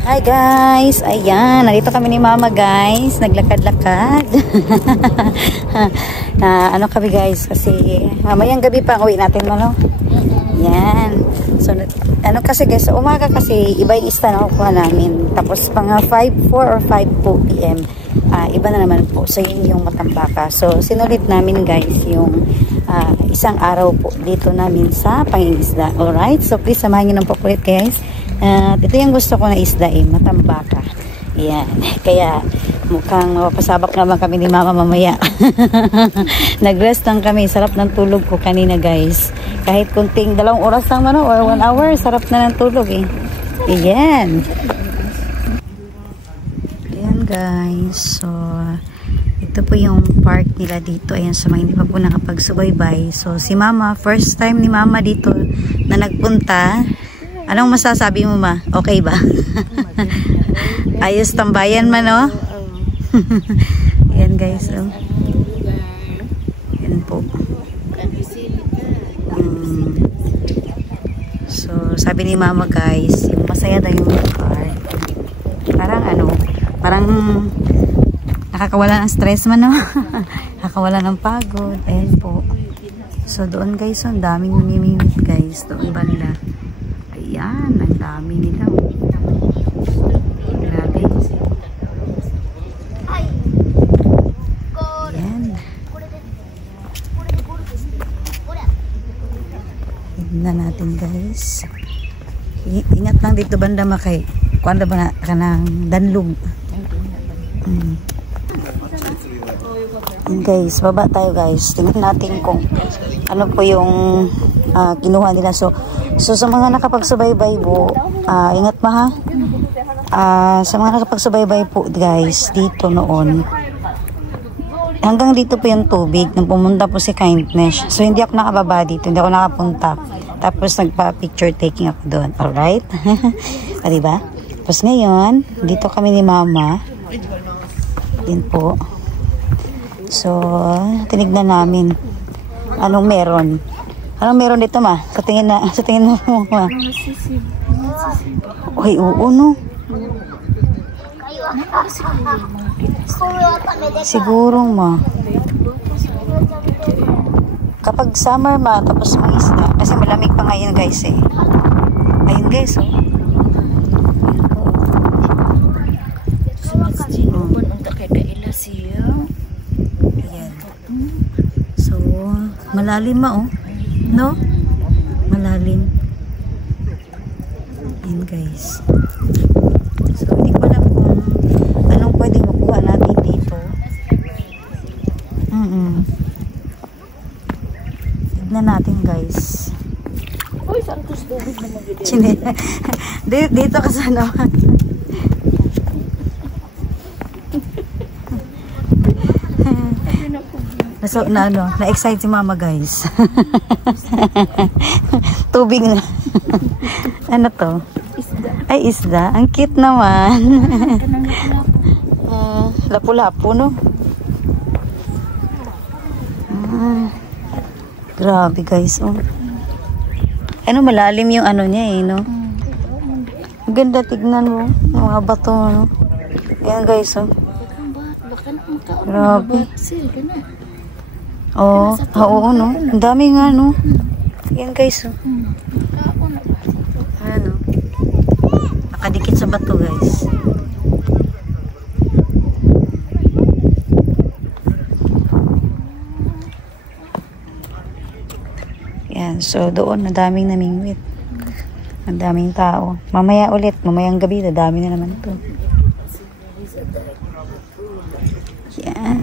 Hi guys! Ayan, nandito kami ni Mama guys. Naglakad-lakad. Ano kami guys, kasi mamayang gabi pa ang uwi natin, ano? Yan. So, ano kasi guys, sa umaga kasi iba yung ista na kukuha namin. Tapos pang 4 or 5 po PM, iba na naman po. So, yun yung Matambaka. So, sinulit namin guys yung isang araw po dito namin sa pangingisda. Alright? So, please samahan nyo ng pakulit guys. Ito yung gusto ko na isda Matambaka. Yan. Kaya mukhang mapapasabak naman kami ni Mama mamaya. Nag-rest lang kami. Sarap ng tulog ko kanina guys. Kahit kunting 2 oras lang man or 1 hour, sarap na ng tulog Ayan. Ayan guys. So, ito po yung park nila dito. Ayan, sa mga hindi pa po nakapagsubaybay. So, si Mama, first time ni Mama dito na nagpunta. Anong masasabi mo, Ma? Okay ba? Ayos tambayan man, no? Ayan, guys. Ayan po. So, sabi ni Mama, guys, yung masaya daw yung car. Parang nakakawala ng stress man, no? Nakakawala ng pagod. Ayan po. So, doon, guys, ang daming namimimit, guys. Doon banda. Ayan, ang dami nila. Grabe. Ayan. Tignan natin guys. Ingat lang dito banda makay. Kuan ba na kanang danlog. Guys, baba tayo guys. Tingnan natin kung ano po yung kinuha nila. So sa mga nakapagsubaybay po, ingat pa ha. Sa mga nakapagsubaybay po guys, dito noon, hanggang dito po yung tubig nung pumunta po si Kindness. So hindi ako nakababa dito, hindi ako nakapunta. Tapos nagpa-picture taking ako doon. Alright? Diba? Tapos ngayon, dito kami ni Mama. Yan po. So, tinignan namin anong meron. Anong meron dito, Ma? Sa tingin mo, Ma? Uy, oo, no? Siguro, Ma. Kapag summer, Ma, tapos may isda. Kasi malamig pa ngayon, guys, Ayun, guys, Ayan. So, malalim, Ma, no? Malalim. Ayan guys. So, hindi ko alam kung anong pwedeng makuha natin dito. Tignan natin guys. Uy, santos tubig na mag-idea. Dito ka sa naman. So, na-excite si Mama guys. Tubig na. Ano to? Isda. Ay, isda. Ang cute naman. Lapu-lapu, no? Grabe guys, Ano, malalim yung ano niya, no? Ang ganda, tignan mo. Yung mga bato, no? Ayan guys, Grabe. Oo, no? Ang dami nga, no? Yan guys, Ano? Nakadikit sa bato, guys. Yan, so doon, ang daming namingwit. Ang daming tao. Mamaya ulit, mamayang gabi, dami na naman ito. Yan.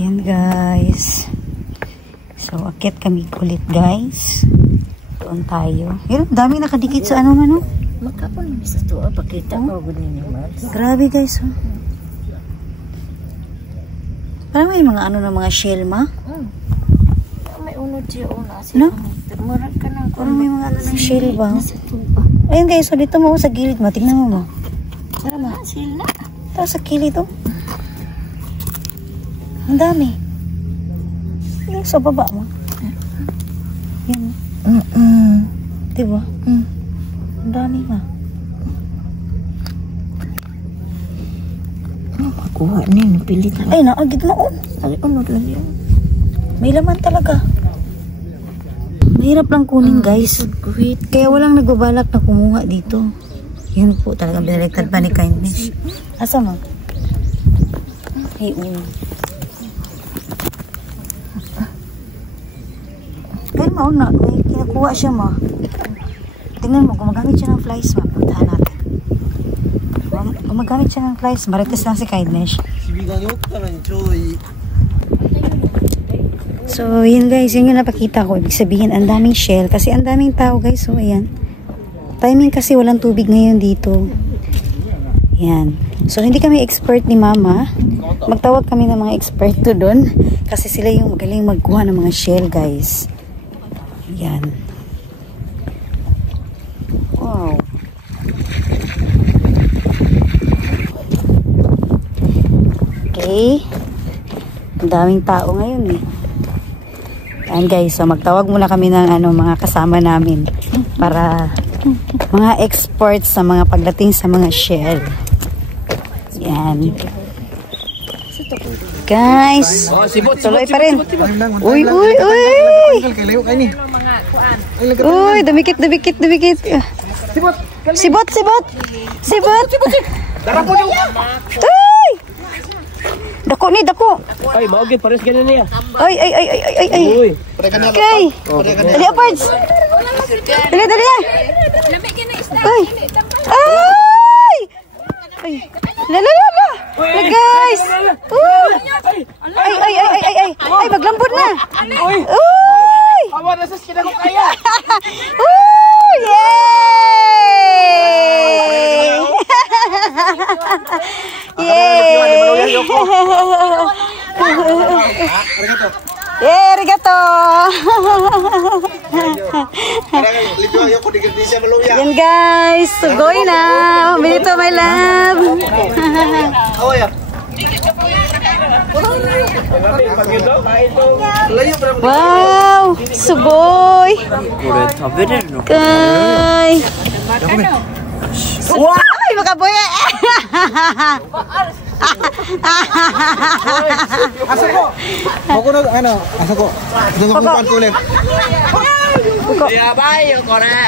Yan guys. So, akit kami ulit guys. Doon tayo. Yan, dami nakadikit sa ano. Makapon mo sa tuwa. Pakita ko gud ninyo, Grabe guys. Parang may mga na mga shell, Ma. May unod siya una. No? Murag ka na. Parang may mga ng shell ba? Ayun guys, so dito mo sa gilid mo. Tingnan mo, Ma. Tara, Ma. Sila. Ito sa kilid, Ang dami. Yung sa baba mo. Yan. Diba? Ang dami ba? Kuha niya, napilit na. Ay, naagid mo. Ay, ano lang yan? May laman talaga. Mahirap lang kunin, guys. Kaya walang nagbabalak na kumuha dito. Yun po, talagang binaligtad pa ni Kindness. Asa mo? Ay, Pero mauna, may kinakuha siya mo. Tingnan mo, gumagamit siya ng flies, ma. Puntahan natin. Gumagamit siya ng flies. Marites lang si Kindness. So, yun guys, yun yung napakita ko. Ibig sabihin, ang daming shell. Kasi ang daming tao guys. So, ayan. Timing kasi walang tubig ngayon dito. Yan. So, hindi kami expert ni Mama. Magtawag kami ng mga eksperto doon. Kasi sila yung magaling magkuha ng mga shell guys. Yan. Wow. Okay. Ang daming tao ngayon eh. Yan guys, so magtawag muna kami ng mga kasama namin para mga experts sa mga pagdating sa mga shell. Yan. Guys, tuloy pa rin. Uy, uy, uy! Uy, dumikit. Sibot! Uy! Dako. Ay, maugit pares ganun niya. Ay. Okay. Dali aparts. Dali. Ay. La. Guys. Ay, maglambot na. Uy. Awa na sa skin ako kaya. Yay! Arigato! Yan guys, sugoy na! Minito my love! Wow! Sugoy! Kay! Ay, makabuya! Asa ko? Ako na asa ko? Dungog ko ulit. Ya bay yung kore.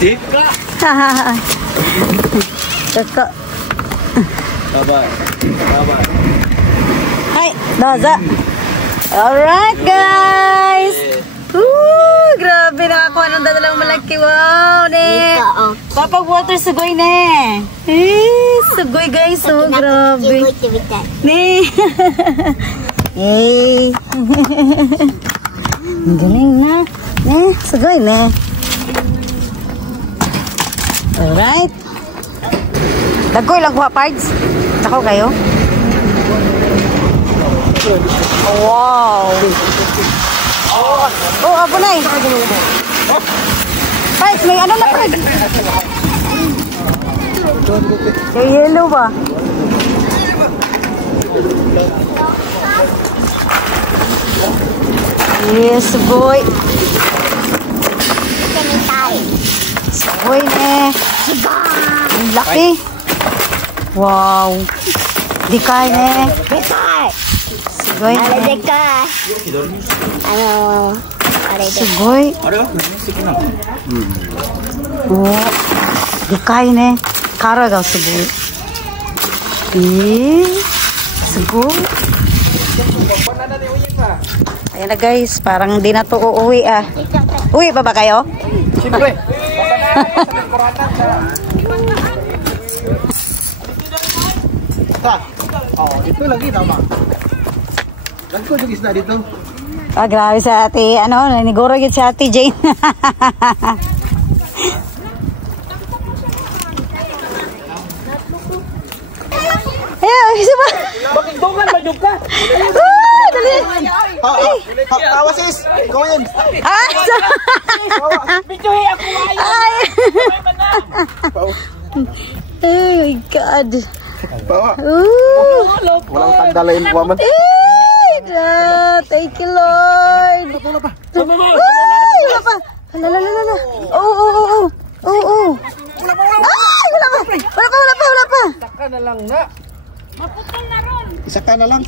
Dika. Dika. Bye. Hi, Daza. Alright guys. Grabe nakakuha ng dadalang malaki. Wow, ne. Papag water sugoy ne. Sugoy guys. So, grabe. Ne. Hey. Ang galing na. Ne, sugoy ne. Alright. Dagoy lang kuha parts. Sakaw kayo. Wow. Oh, apo na eh. Parts, may ano na Fred? May yellow ba? Yes, boy. Boy ne. Ang laki. Wow. Dikay ne. Sugoy ne. Sugoy. Oh. Dikay ne. Kara daw sugoy. Sugoy. Ayan na guys, parang di na to uuwi ah. Uwi pa ba kayo? Siyempre. Ito lagi tama. Lagko yung isda dito. Ah, grabe sa ate, naniguro yun sa ate Jane. Ayan, isa ba? Bakit dungan majug ka? Dali. Sis. Go in. Bijuhi ako Ay. Oh my God. Bawa. Ooh. Walang tandala yung kuwaman. Thank you, Lord. Wala pa. Ay, wala pa. Hala. Oo. Wala pa. Wala pa. Saka na lang na. Isa ka na lang.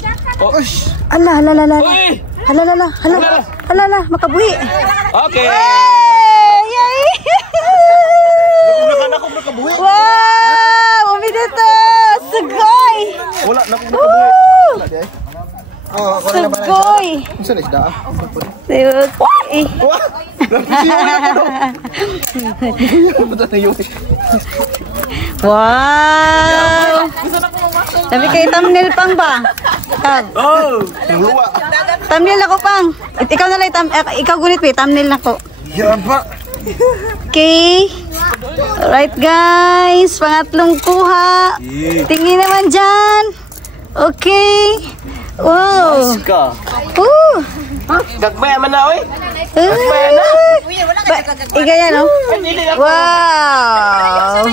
Ush. Hala. Uy! Hala, makabuhi. Okay. Yay! Ako nakabuhi. Wow! Umidito! Sugoy! Wala na akong Woo! nakabuhi. Wala di ay. Oh, wala na ba na. Sugoy! Saan isda? Sugoy! Wah! Napisiyoy ako no. Buta na yun. Wow! Sabi kay thumbnail pang ba? Oh! Luwa. Thumbnail ako pang. Ikaw na lang, ikaw gunit pa, thumbnail na ko. Yan pa. Okay. Alright guys, pangatlong kuha. Tingin naman dyan. Okay. Wow. Ka. Woo. Gagbaya man na, oy. Igaya no? Wow.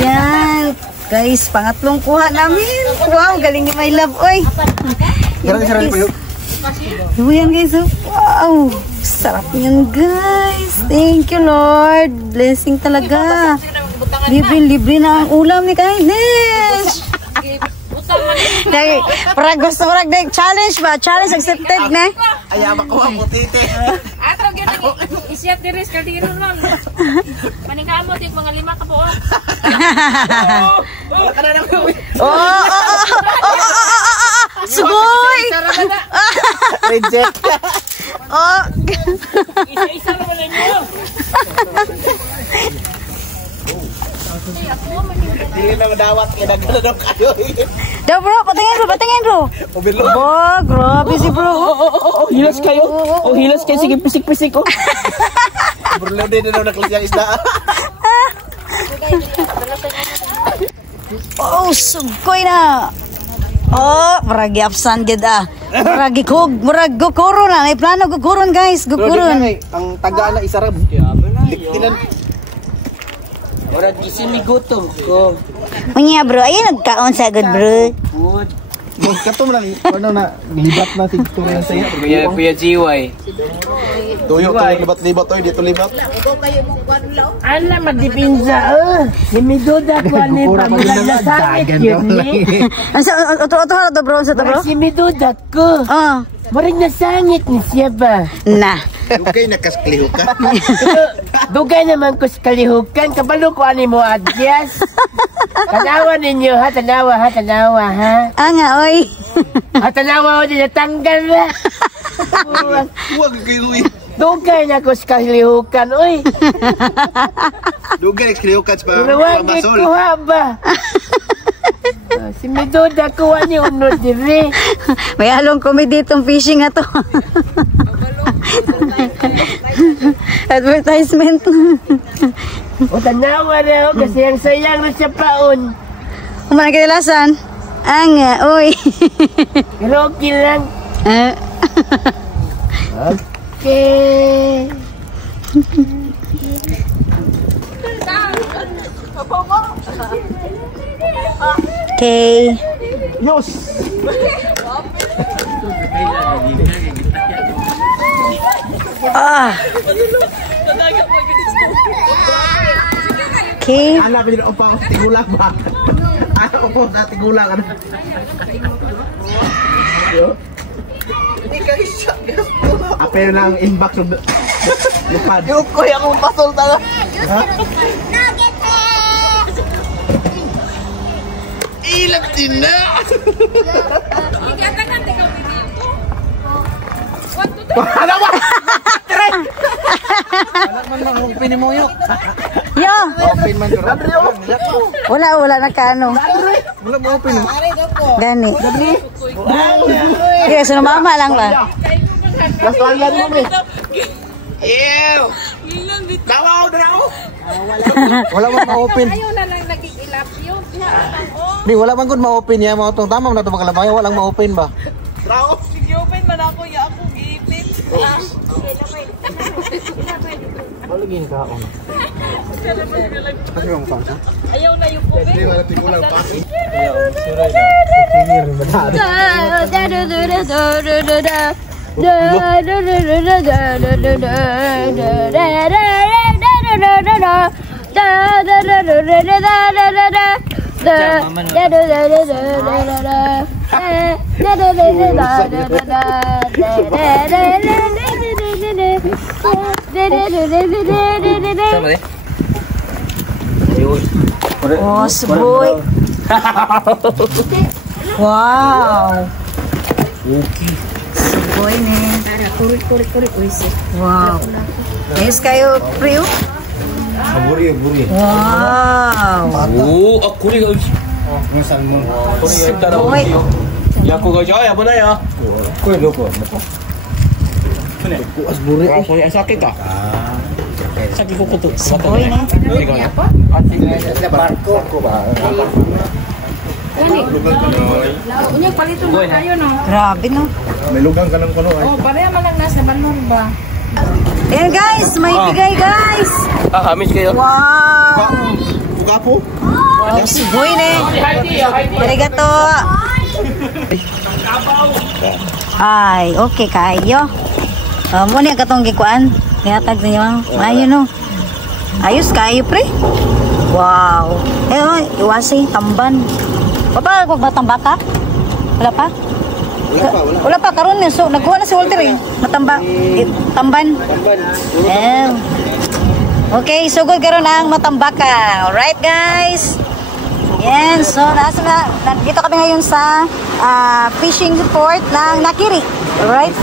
Yan. Guys, pangatlong kuha namin. Wow, galing ni My Love, oy. Sarap pa yun. Yan guys, oh. Wow. Sarap yan guys. Thank you Lord. Blessing talaga. Libre na ang ulam ni Kainesh. Dahil, para gusto mo nag challenge ba? Challenge accepted na. Ayaw ako ang putite. Ato gyud isya tiris ka diro nun. Maningamo tig mga 5 ka po. Sugoy! Reject. Oh. Isa-isa naman ninyo. Hindi na madawat. Kinagala daw kayo. Daw bro, patingin bro. Overload. Oh, grabe si bro. Oh, hilas kayo. Oh, hilas kayo. Sige, pisik-pisik, oh. Overload din na naklas yung isda. Oh, sugoy na. Oh, maragi absan gid ah. Maragi gukuro na. May plano gukuron guys, gukuron. Ang tagaan na isarap. Liktinan. Ora gisimigutom ko. Unya bro, ayun nagkaon sa good bro. Good. Kato mo lang. Ano na, libat na siguro yan sa'yo. Kuya GY. Tuyo, libat-libat. Oy, dito libat. Ala magdipinsa, Simiduda ko ani pamilag na sakit yun ni. Oto to bro, sa to bro. Simiduda ko. Oh, Maring nasangit ni siya ba? na. Okay, nakaskliho ka. Dugay naman ko sa kalihukan. Kabalo ko ani mo adyas. Tanawa ninyo ha, tanawa ha. Nga oy. Tanawa ko din natanggal na. Huwag kayo, uy. Dugay na ko sa kalihukan, oy. Dugay, nakaskliho ka sa Irawagin ko ha ba? Si Midoda ko ani unod diri. May halong comedy itong fishing nga to. Advertisement. O tanawa na ako kasi ang sayang na siya paon. Kumana kinilasan? Nga, oy. Pero okay lang. Okay. Okay. Yos! Okay. Ala, pinila upa ako sa tigulang ba? Ala, upa ako sa tigulang. Apel na ang inbox ng lupad. Yung kuya kong pasol talaga. Ilang din na! Ano ba? Wala man lang ang pinimuyok. Yo. Open man doon. Wala na kaano. Wala mo open. Gani. Okay, so mama lang ba? Kasalan mo eh. Ew! Kawaw na ako! Wala man ma-open. Ayaw na lang naging ilap yun. Di, wala man good ma-open yan. Tama na ito magalabay. Walang ma-open ba? Rao! Sige, open man ako. Ya ako gipit. Balugin ka ako. Kasi mo pa sa? Ayaw na yung pubi. Hindi wala tigulang pa. Oh, suboy. Wow. Suboy ne. Wow. Yes kayo, Priyo? Buri. Wow. 오, 아 고리가 없지. Suboy. 야 그거 저 야보나요? Kuya loko. Kuas buri. 고리 sakit ka. Sakit ko to. Suboy ne. Barko ba? Unya palito na tayo no. Grabe no. May lugang ka ng kuno ay. Oh, pareha man lang nasa balon ba? Ayan guys, may bigay guys. 아, 하미지 kayo. Wow. Buka po. Wow, suboy ne. Arigato. Ay, okay kayo. Muna katong gikuan. Yatag ninyo. Ayun no. Ayos kayo pre. Wow. Iwasi, tamban. Papa, kung matamba ka? Wala pa? Wala pa, karon niya. So, nagkuha na si Walter eh. Matamba. Tamban. Okay, sugod karon ang matambakan. Alright guys. Yan, so nandito kami ngayon sa fishing port ng Nakiri. Alright?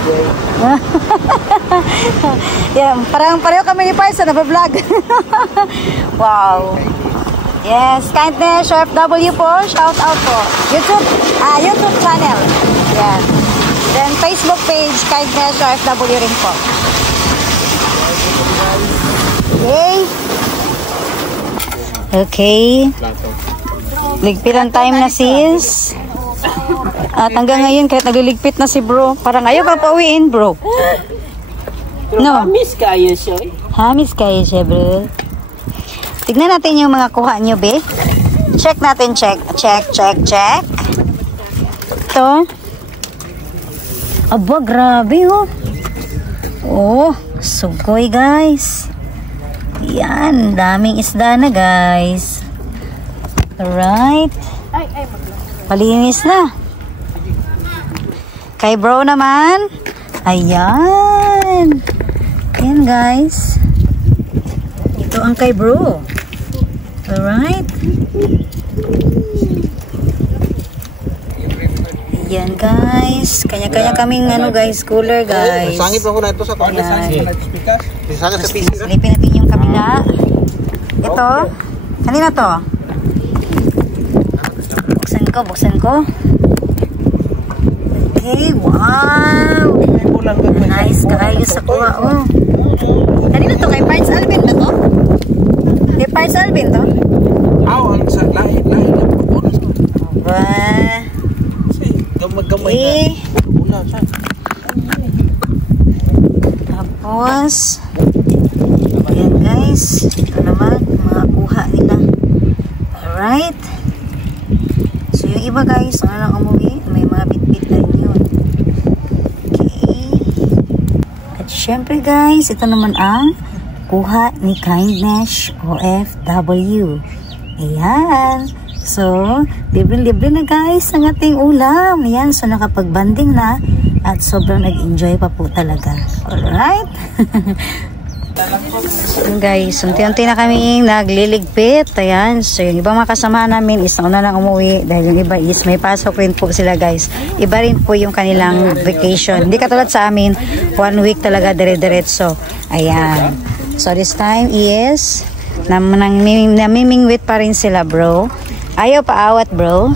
Yan, pareho kami ni Parsa na vlog. Wow. Yes, Kindness OFW po. Shout out po. YouTube channel. Yan. Then Facebook page Kindness OFW rin po. Okay. Ligpitan time na sis. At hanggang ngayon kahit nagliligpit na si bro. Parang ayaw ka pauwiin bro. No. Miss kayo siya. Hamis kayo siya bro. Tignan natin yung mga kuha nyo, be. Check natin, check. Ito. Aba, grabe, oh. Oh, sugoy, guys. Yan, daming isda na, guys. Alright. Palinis na. Kay bro naman. Ayan. Yan, guys. Ito ang kay bro. Alright. Yan guys. Kanya-kanya kaming guys, cooler guys. Sangit pa ko na ito sa kanya. Sangit sa PC. Silipin natin yung kabila. Ito. Kanina to? Buksan ko. Okay, wow. Nice kayo sa kuha, oh. Kanina to, kay Parts Alvin ba to? Kay Parts Alvin to? Ang sa lahi. Ba? Gamay na. Tapos, ayan guys. Ito naman, mga kuha nila. Alright. So, yung iba guys, lang umuwi, may mga bit-bit na yun. Okay. At syempre guys, ito naman ang kuha ni Kindness OFW. Ayan. So, libre-libre na guys ang ating ulam. Ayan, so nakapag-banding na at sobrang nag-enjoy pa po talaga. Alright? Guys, unti-unti na kami nagliligpit. Ayan, so yung ibang mga kasama namin is na lang umuwi dahil yung iba is may pasok rin po sila guys. Iba rin po yung kanilang vacation. Hindi katulad sa amin, 1 week talaga dire-diretso. Ayan. So this time is namimingwit pa rin sila bro. Ayaw paawat bro.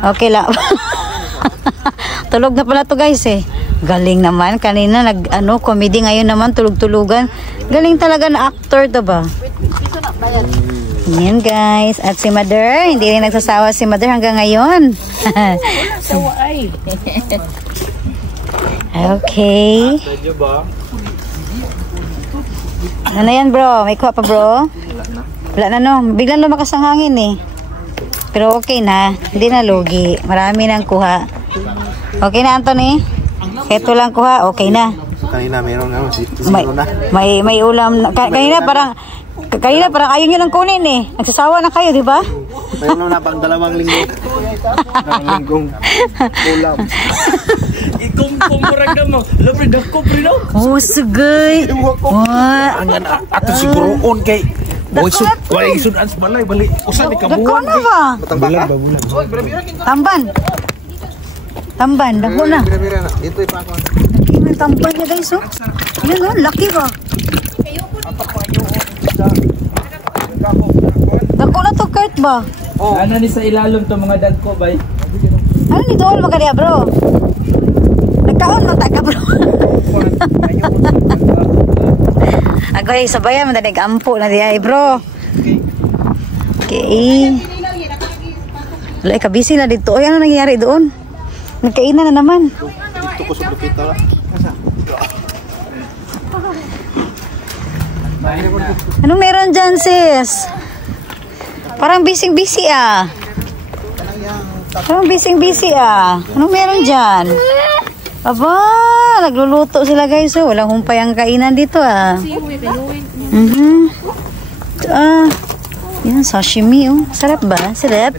Okay lang. Tulog na pala to guys eh. Galing naman. Kanina comedy, ngayon naman tulog-tulugan. Galing talaga na actor to ba? Yan guys. At si Mother, hindi rin nagsasawa si Mother hanggang ngayon. Okay. Ano yan bro? May kuha pa bro? Wala na no. Biglang lumakas ang hangin eh. Pero okay na. Hindi na lugi. Marami nang kuha. Okay na Anthony? Ito lang kuha. Okay na. Kanina meron nga, May ulam. Kanina parang ayaw nyo lang kunin eh. Nagsasawa na kayo, di ba? Meron na pang 2 linggo. 2 linggong ulam. Ikumpumurag na mo. Labre, dako, prino. Oh, sugay. Angan ato siguro on kay Boy sud, wala isud ans balay bali. Usa ni Dako kabuan. na ba? Bulan. Tamban, dako na. Bira na. Dito pa ako. May tamban niya guys, oh. Yun, oh, laki ba? Dako na to, Kurt ba? Ano ni sa ilalom to mga dagko, bay? Ano ni doon magkaya, bro? Nagkaon man ka, bro. Agoy, sabaya, madalig ampo na diya, bro. Okay. Wala, kabisi na dito. Oy, ano nangyayari doon? Nagkainan na naman. Dito ko sa dukita. Anong meron dyan, sis? Parang busy-busy ah. Parang busy-busy ah. Anong meron dyan? Aba, nagluluto sila guys. Oh. Walang humpay ang kainan dito ah. Yan, sashimi oh. Sarap ba? Sarap?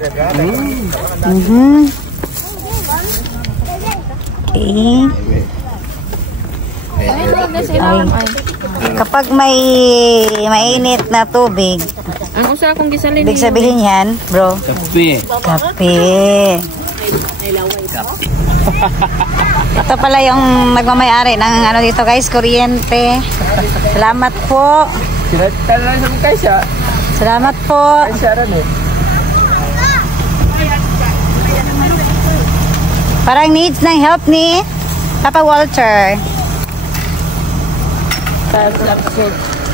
Okay. Ay. Kapag may mainit na tubig, Ang usa akong gisalin. ibig sabihin yan, bro? Kape. Kape. Ito pala yung nagmamayari ng ano dito guys, kuryente. Salamat po. Sinatalan sa mga siya. Salamat po. Siya rin eh. Parang needs ng help ni Papa Walter.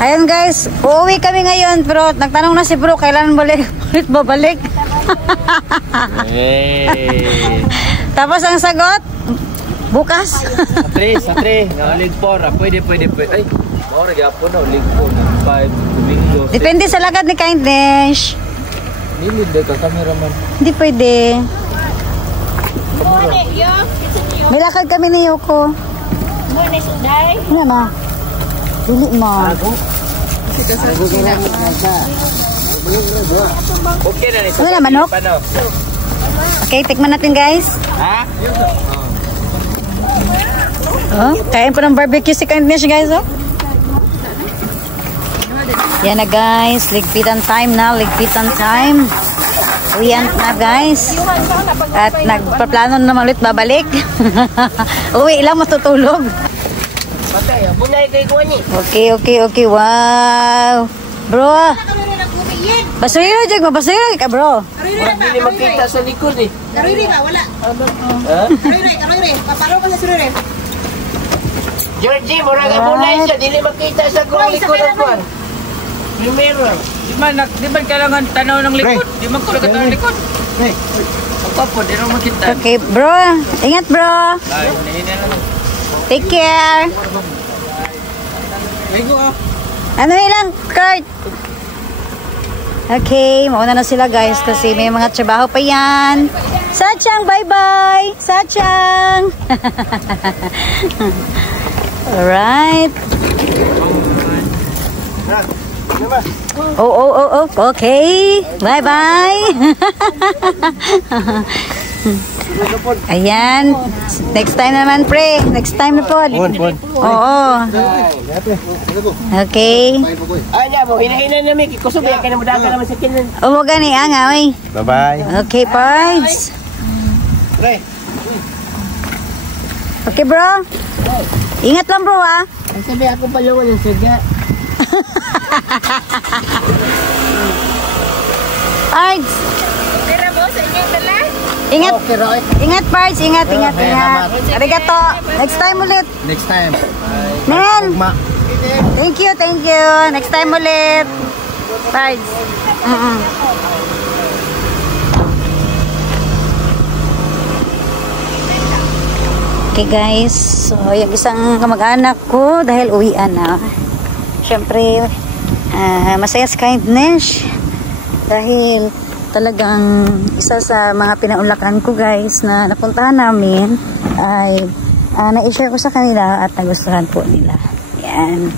Ayun guys, uuwi kami ngayon pero nagtanong na si bro kailan ulit babalik. Tapos ang sagot, bukas. Sa 3, na lig 4. Pwede. Ay, maura gyapon na lig 4, 5 bingo. Depende sa lagad ni Kindness. Nilid ka cameraman. Hindi pwede. May lakad kami ni Yoko. Ano na? Dili mo. Okay na nito. Ano na, manok? Okay, tikman natin guys. Ha? Oh, kain po ng barbecue si Kindness guys, oh. Yan na guys, ligpitan time na, ligpitan time. Uwian na guys. At nagpaplano naman ulit babalik. Uwi lang matutulog. Okay, wow. Bro. Basuriro jag, basuriro ka bro. Hindi makita sa likod eh. Karoy ba? Wala. Ha? Karoy. Paparo pa sa surure. Georgie, mura ka bunay siya. Dili makita sa likod ng kuwan. Primero. Di man kailangan tanaw ng likod. Di man kailangan tanaw ng likod. Pagkapo, di naman makita. Okay bro. Ingat bro. Ay, nahina lang. Take care. Ano lang, Kurt? Okay, mauna na sila guys kasi may mga trabaho pa yan. Sachang, bye-bye! Sachang! Alright. Oh, okay. Bye-bye! Ayan. Next time naman, pre. Next time na po. Oo. Okay. Ay, na mo. Hina-hina namin. Kusog yan. Kaya namudaga naman sa kinan. Umuga ni Anga, oy. Bye-bye. Okay, pards. Okay, bro. Ingat lang, bro, ha. Ang sabi ako pala walang saga. Pards. Tira mo sa inyong dala. Ingat. Ingat, pards. Ingat. Arigato. Next time ulit. Next time. Man. Thank you. Next time ulit. Pards. Okay guys, so yung isang kamag-anak ko dahil uwian na. syempre, masaya sa kindness. Dahil talagang isa sa mga pinaunlakan ko guys na napuntahan namin ay na-share ko sa kanila at nagustuhan po nila. Yan.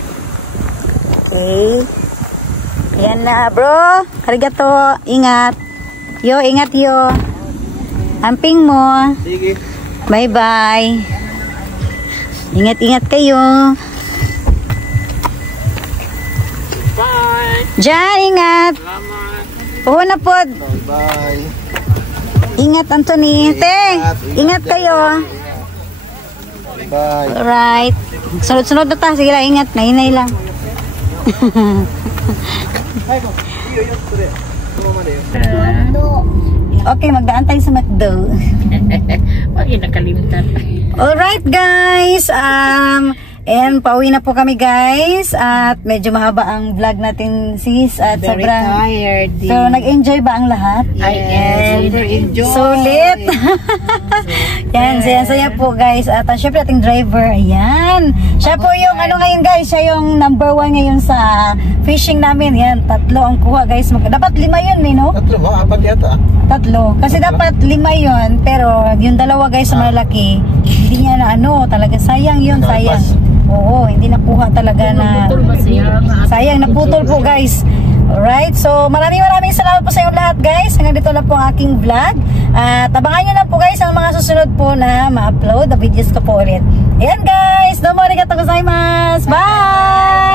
Okay. Yan na bro. Arigato. Ingat. Yo, ingat yo. Amping mo. Sige. Bye bye. Ingat-ingat kayo. Bye. Diyan, ingat. Salamat. Oo na po. Bye. Ingat, Anthony. Te, ingat kayo. Bye. Alright. Sunod-sunod na ta. Sige lang, ingat. Nainay lang. Okay, magdaan tayo sa McDo. Wag yun nakalimutan. Alright, guys. And pauwi na po kami guys at medyo mahaba ang vlog natin sis at Very sobrang tired. so nag-enjoy ba ang lahat? Yes, super enjoy. Sulit. Yan, saya po guys at syempre ating driver, ayan siya po yung ano ngayon guys, siya yung number 1 ngayon sa fishing namin. Yan, 3 ang kuha guys. Dapat 5 yun no? 3 mo, 4 yata. 3 kasi dapat 5 yun pero yung 2 guys sa malaki hindi niya na ano talaga sayang yun, sayang. Oo, hindi nakuha talaga na sayang, naputol po guys. Alright, so maraming salamat po sa inyong lahat guys. Hanggang dito lang po ang aking vlog. At abangan nyo lang po guys ang mga susunod po na ma-upload na videos ko po ulit. Ayan guys, domo arigatou gozaimasu. Bye!